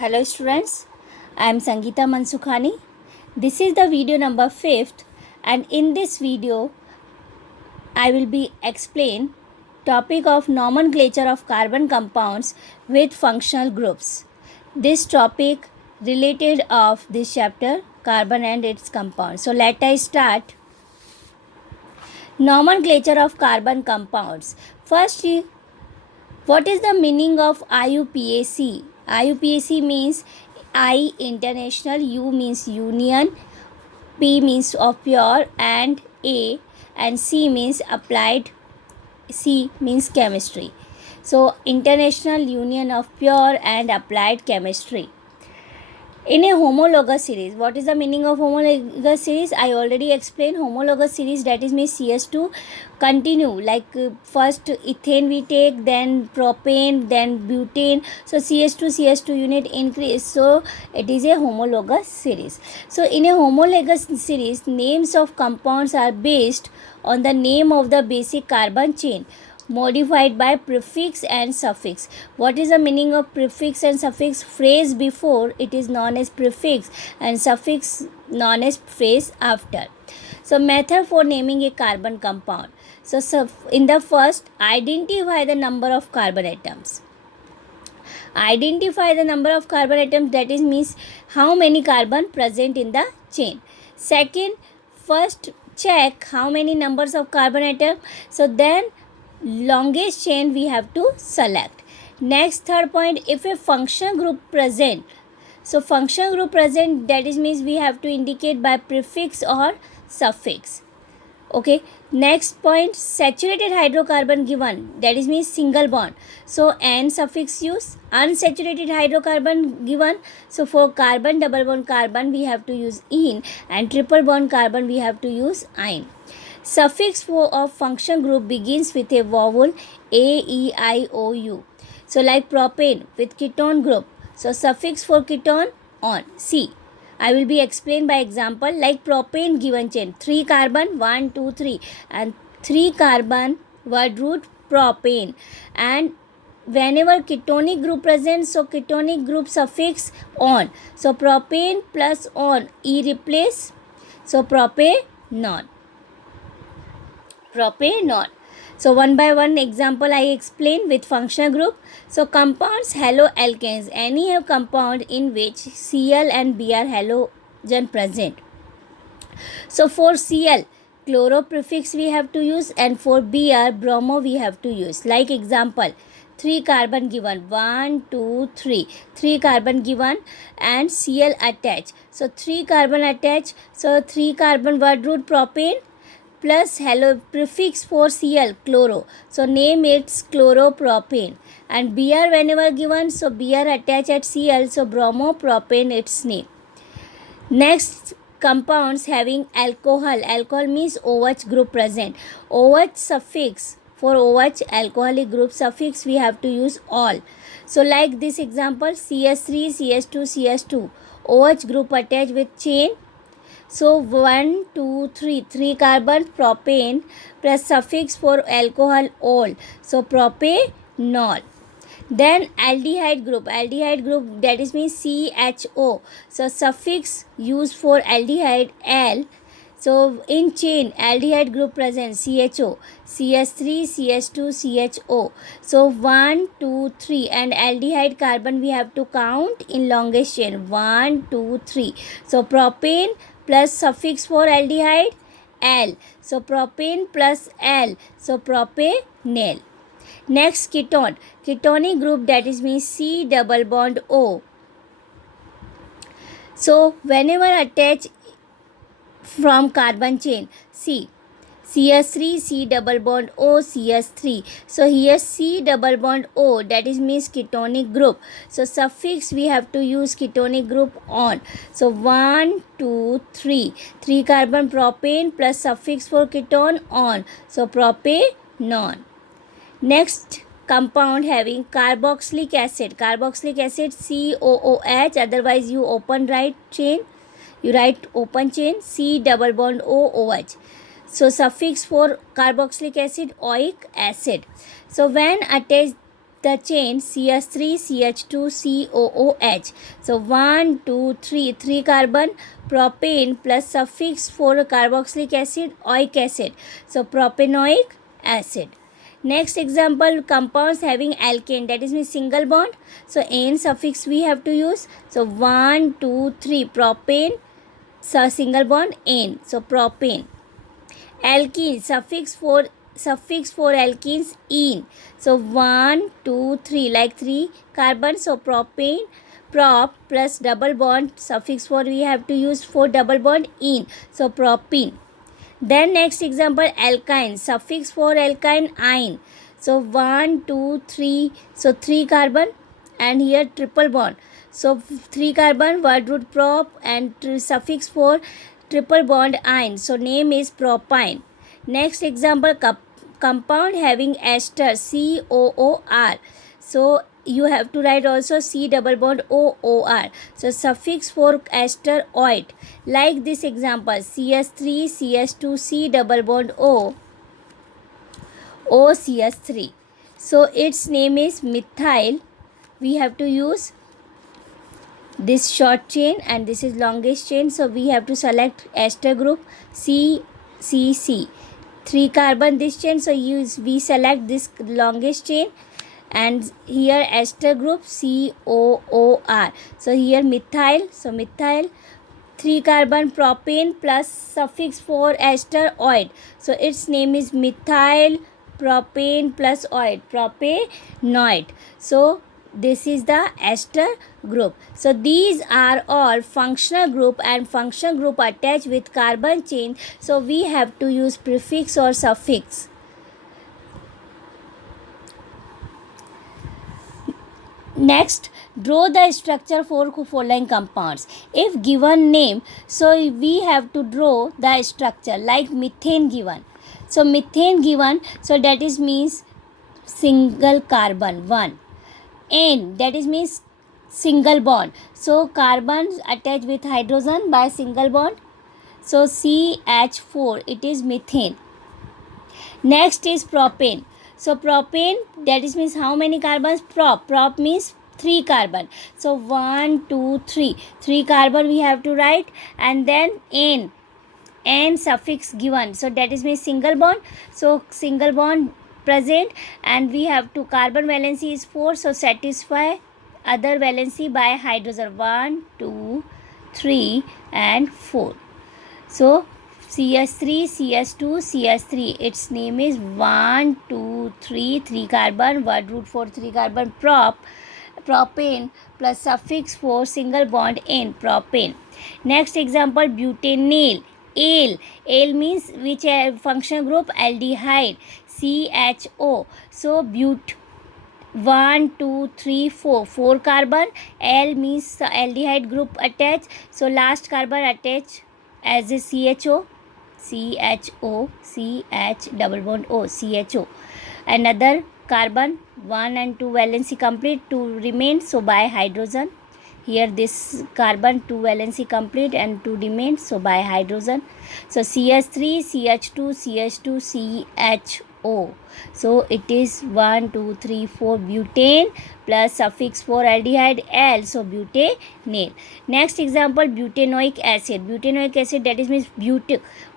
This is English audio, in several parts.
Hello students, I am Sangeeta Mansukhani. This is the video number 5th, and in this video I will be explain topic of nomenclature of carbon compounds with functional groups. This topic related of this chapter carbon and its compounds. So let us start. Nomenclature of carbon compounds. First, what is the meaning of IUPAC? IUPAC means I international, U means union, P means of pure, and A and C means applied, C means chemistry. So International Union of Pure and Applied Chemistry. In a homologous series, what is the meaning of homologous series? I already explained. Homologous series, that is means CS2 continue, like first ethane we take, then propane, then butane. So CS2 unit increase, so it is a homologous series. So in a homologous series, names of compounds are based on the name of the basic carbon chain, modified by prefix and suffix. What is the meaning of prefix and suffix? Phrase before it is known as prefix and suffix known as phrase after. So method for naming a carbon compound. So in the first, identify the number of carbon atoms. Identify the number of carbon atoms, that is means how many carbon present in the chain. Second, first check how many numbers of carbon atom, so then longest chain we have to select. Next, third point, if a function group present, so function group present, that is means we have to indicate by prefix or suffix. Okay, next point, saturated hydrocarbon given, that is means single bond, so N suffix use. Unsaturated hydrocarbon given, so for carbon, double bond carbon we have to use ene, and triple bond carbon we have to use ine. Suffix of function group begins with a vowel A, E, I, O, U. So like propane with ketone group, so suffix for ketone on, C. I will be explained by example, like propane given chain 3 carbon 1 2 3 and 3 carbon word root propane, and whenever ketonic group present, so ketonic group suffix on, so propane plus on, E replace, so propanol. So one by one example I explain with functional group. So compounds, haloalkanes, any compound in which Cl and Br halogen present. So for Cl, chloro prefix we have to use, and for Br, bromo we have to use. Like example, 3 carbon given 1 2 3, 3 carbon given and Cl attached, so 3 carbon attached, so 3 carbon word root propane plus halo prefix for Cl, chloro, so name it's chloropropane, and Br whenever given, so Br attached at Cl, so bromopropane its name. Next, compounds having alcohol means OH group present, OH suffix, for OH alcoholic group suffix we have to use all. So like this example, CS3 CS2 CS2, OH group attached with chain, so 1 2 3, 3 carbon propane plus suffix for alcohol ol, so propanol. Then aldehyde group, that is means CHO, so suffix used for aldehyde al, so in chain aldehyde group present CHO, CS3 CS2 CHO, so 1 2 3, and aldehyde carbon we have to count in longest chain 1 2 3, so propane plus suffix for aldehyde al, so propane plus al, so propanol. Next, ketonic group, that is means C double bond O, so whenever attached from carbon chain C, CS3 C double bond O CS3, so here C double bond O, that is means ketonic group, so suffix we have to use ketonic group on, so 1 2 3, 3 carbon propane plus suffix for ketone on, so propanol. Next, compound having carboxylic acid COOH, otherwise you open right chain, you write open chain, C double bond OOH, so suffix for carboxylic acid oic acid, so when attached the chain CH3CH2COOH. So 1, 2, 3, 3 carbon, propane plus suffix for carboxylic acid, oic acid. So propanoic acid. Next example, compounds having alkane, that is means single bond. So N suffix we have to use. So 1, 2, 3, propane, so single bond N. So propane. Alkene, suffix for alkenes ene. So 1, 2, 3, like 3 carbon. So propane, prop plus double bond, suffix for we have to use for double bond ene. So propene. Then next example, alkyne, suffix for alkyne ine. So 1, 2, 3, so 3 carbon and here triple bond. So 3 carbon, word root prop and suffix for triple bond ine. So name is propyne. Next example, compound having ester, COOR. So you have to write also C double bond OOR. So suffix for ester, oit. Like this example, CH3 CH2 C double bond O, OCH3. So its name is methyl. We have to use this short chain and this is longest chain. So we have to select ester group CCC. 3 carbon this chain. So we select this longest chain. And here ester group COOR. So here methyl. So methyl, 3 carbon propane plus suffix for ester, oid. So its name is methyl propane plus oid, propanoid. So this is the ester group. So these are all functional group and function group attached with carbon chain. So we have to use prefix or suffix. Next, draw the structure for following compounds. If given name, so we have to draw the structure like methane given. So methane given, so that is means single carbon 1. N, that is means single bond. So carbons attached with hydrogen by single bond. So CH4, it is methane. Next is propane. So propane, that is means how many carbons? Prop means 3 carbon. So 1, 2, 3. 3 carbon we have to write. And then N suffix given. So that is means single bond. So single bond present and we have to carbon valency is 4. So satisfy other valency by hydrogen 1, 2, 3 and 4. So CH3, CH2, CH3. Its name is 1, 2, 3, 3 carbon, word root for 3 carbon, propane plus suffix for single bond N, propane. Next example, butanol. Ale means which function group? Aldehyde, CHO. So 1, 2, 3, 4. 4 carbon. L means aldehyde group attached. So last carbon attached as a CHO, CH double bond O, CHO. Another carbon 1 and 2 valency complete, 2 remain. So by hydrogen. Here this carbon 2 valency complete and 2 remain. So by hydrogen. So CH3, CH2, CH2, CHO. So it is 1, 2, 3, 4 butane plus suffix for aldehyde L. So butanol. Next example, butanoic acid. Butanoic acid, that is means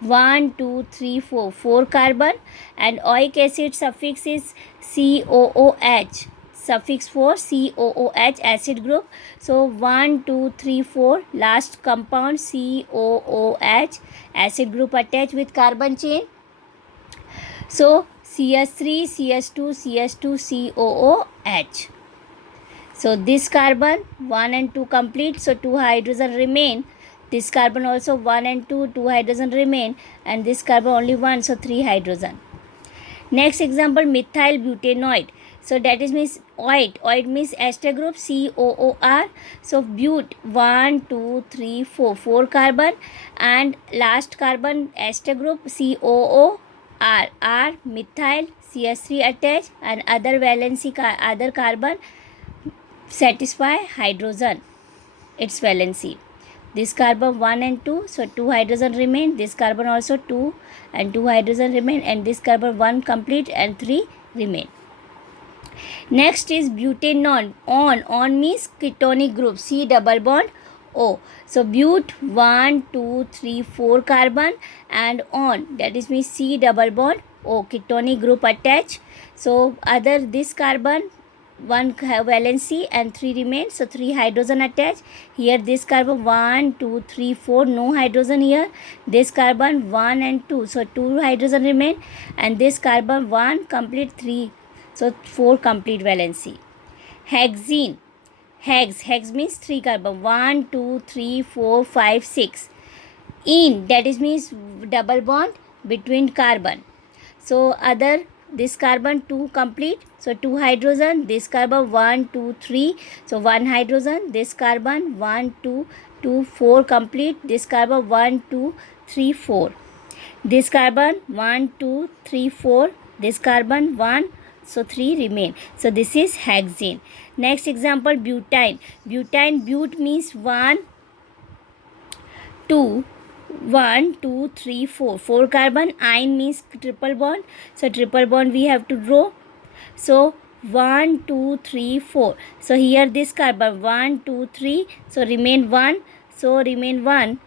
1, 2, 3, 4. 4 carbon and oic acid suffix is COOH. Suffix for COOH, acid group. So 1, 2, 3, 4. Last compound COOH, acid group attached with carbon chain. So CH3, CH2, CH2, COOH. So this carbon 1 and 2 complete. So 2 hydrogen remain. This carbon also 1 and 2, 2 hydrogen remain. And this carbon only 1, so 3 hydrogen. Next example, methyl butanoid. So that is means oid. Oid means ester group, COOR. So but 1, 2, 3, 4. 4 carbon and last carbon ester group COOR. R methyl, CH3 attached and other valency other carbon satisfy hydrogen, its valency. This carbon 1 and 2, so 2 hydrogen remain. This carbon also 2 and 2 hydrogen remain, and this carbon 1 complete and 3 remain. Next is butanol. On means ketonic group, C double bond O. So but 1, 2, 3, 4 carbon and on, that is means C double bond O, ketonic group attached. So other this carbon, 1 valency and 3 remain, so 3 hydrogen attached. Here this carbon 1, 2, 3, 4, no hydrogen here. This carbon 1 and 2, so 2 hydrogen remain, and this carbon 1 complete 3, so 4 complete valency. Hexene. Hex means 3 carbon, 1, 2, 3, 4, 5, 6. In, that is means double bond between carbon. So other this carbon 2 complete, so 2 hydrogen, this carbon 1, 2, 3, so 1 hydrogen, this carbon 1, 2, 2, 4 complete, this carbon 1, 2, 3, 4, this carbon 1, 2, 3, 4, this carbon 1, so 3 remain. So this is hexane. Next example, butane. But means 1, 2, 1, 2, 3, 4. 4 carbon. Ine means triple bond. So triple bond we have to draw. So 1, 2, 3, 4. So here this carbon 1, 2, 3. So remain 1. So remain 1.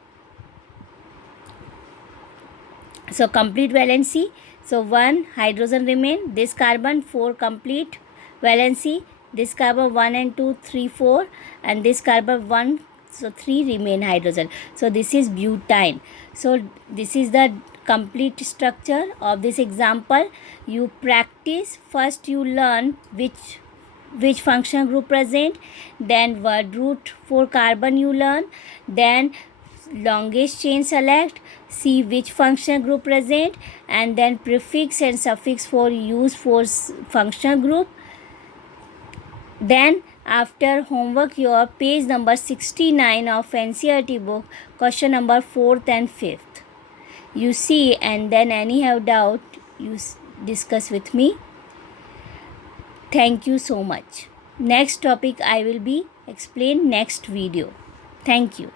So complete valency. So 1 hydrogen remain. This carbon 4 complete valency. This carbon 1 and 2, 3, 4. And this carbon 1. So 3 remain hydrogen. So this is butane. So this is the complete structure of this example. You practice. First you learn which functional group present, then word root for carbon you learn, then longest chain select, see which functional group present, and then prefix and suffix for use for functional group. Then after homework, your page number 69 of NCERT book, question number 4th and 5th. You see, and then any have doubt, you discuss with me. Thank you so much. Next topic I will be explain next video. Thank you.